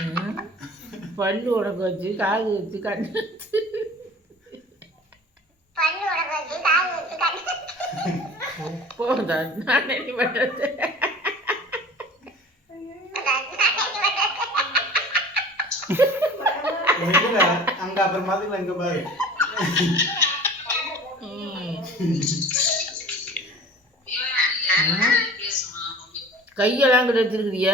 ம். பல்லு உனக்கு வச்சு காது வச்சு கண்ணு வச்சு போதான் நான் என்ன பண்ணுறது. அங்க அப்புறம் பாத்துக்கலாம் இங்க பாரு. கையெல்லாம் கிட்ட வச்சிருக்கிறிய.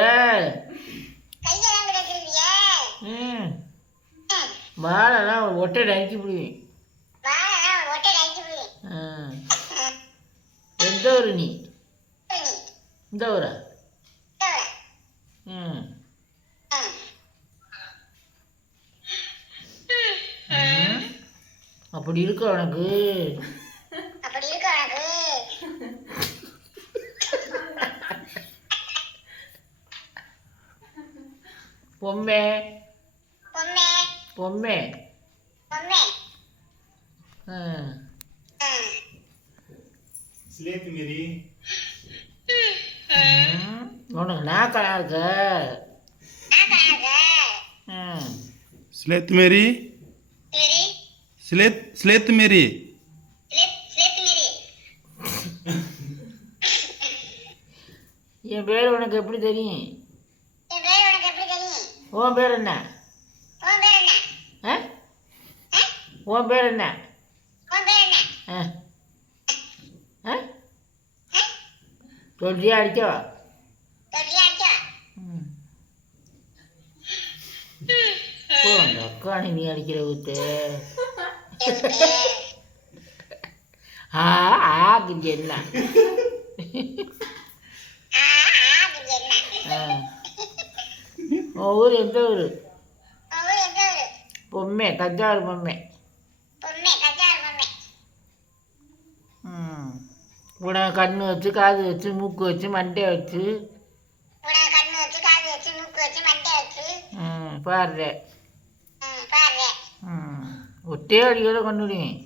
வாழெல்லாம் ஒட்டை நறுக்கி விடுவேன். எந்த ஊரு நீ? இந்த ஊரா? ம். அப்படி இருக்க உனக்கு. பொம்மை பொம்மை. ஸ்லேட் மாரி. உனக்கு நாக்கடா இருக்க. ஸ்லேட் மாரி. ஸ்லேட் மாரி. என் பேர் உனக்கு எப்படி தெரியும்? உன் பேர் என்ன? உன் பேர் என்ன? சொல்றியா அடிக்கவா? அந்த அக்கானி நீ அடிக்கிற ஊத்து. ஆகுது என்ன? ஊர் எந்த ஊர்? பொம்மை, தஞ்சாவூர் பொம்மை. உனக்கு கண்ணு வச்சு காது வச்சு மூக்கு வச்சு மண்டை வச்சு பாடுற. ஒட்டே அடிக்கோட கொண்டு விடுவேன்.